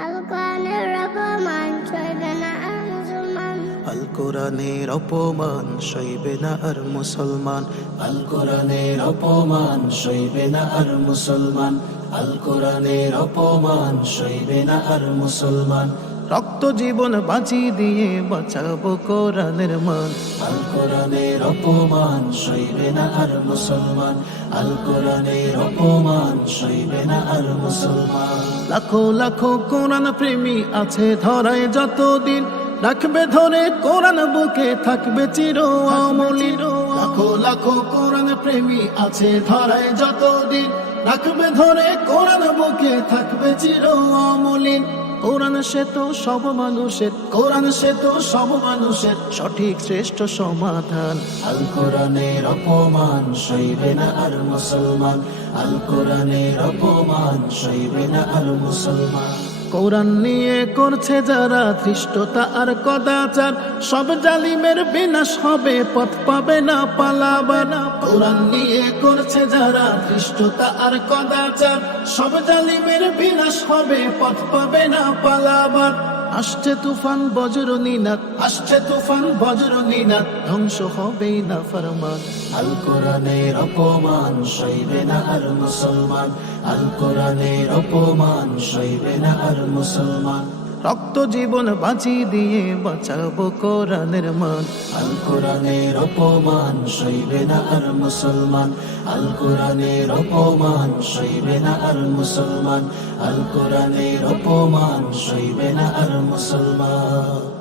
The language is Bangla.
কোরআনের অপমান চলবে না আর মুসলমান। আল কোরআনের অপমান সইবে না আর মুসলমান। আল কোরআনের অপমান সইবে না আর মুসলমান। আল কোরআনের অপমান সইবে না আর মুসলমান। রক্ত জীবন বাঁচি দিয়ে বাঁচাবো কোরআনের মান। আল কোরআনের অপমান সইবে না আর মুসলমান। আল কোরআনের অপমান সইবে না আর মুসলমান। লাখো লাখো কোরআন প্রেমী আছে ধরায় যতদিন। রাখবে ধরে কোরআন বুকে থাকবে চির অমলির লাখো লাখো কোরআন প্রেমী আছে ধরায় যতদিন। রাখবে ধরে কোরআন বুকে থাকবে চির অমলিন। কোরআন সে তো সব মানুষের, কোরআন সে তো সব মানুষের সঠিক শ্রেষ্ঠ সমাধান। আল কোরআনের অপমান সইবে না আর মুসলমান। আল কোরআনের অপমান সইবে না আর মুসলমান। কোরআন নিয়ে করছে যারা ধৃষ্টতা আর কদাচার, সব জালিমের বিনাশ হবে, পথ পাবে না, পালাবা না। কোরআন নিয়ে করছে যারা ধৃষ্টতা আর কদাচার, সব জালিমের বিনাশ হবে, পথ পাবে না পালাবার আসছে তুফান বজ্র নিনাদ আসছে তুফান বজ্র নিনাদ ধ্বংস হবে না ফরমান। আল কোরআনের অপমান সইবে না আর মুসলমান। আল কোরআনের অপমান সইবে না আর মুসলমান। রক্ত জীবন বাঁচি দিয়ে বাঁচাবো কোরআনের মান। আল কোরআনের অপমান সইবে না আর মুসলমান। আল কোরআনের অপমান সইবে না আর মুসলমান। আল কোরআনের অপমান সইবে না আর মুসলমান।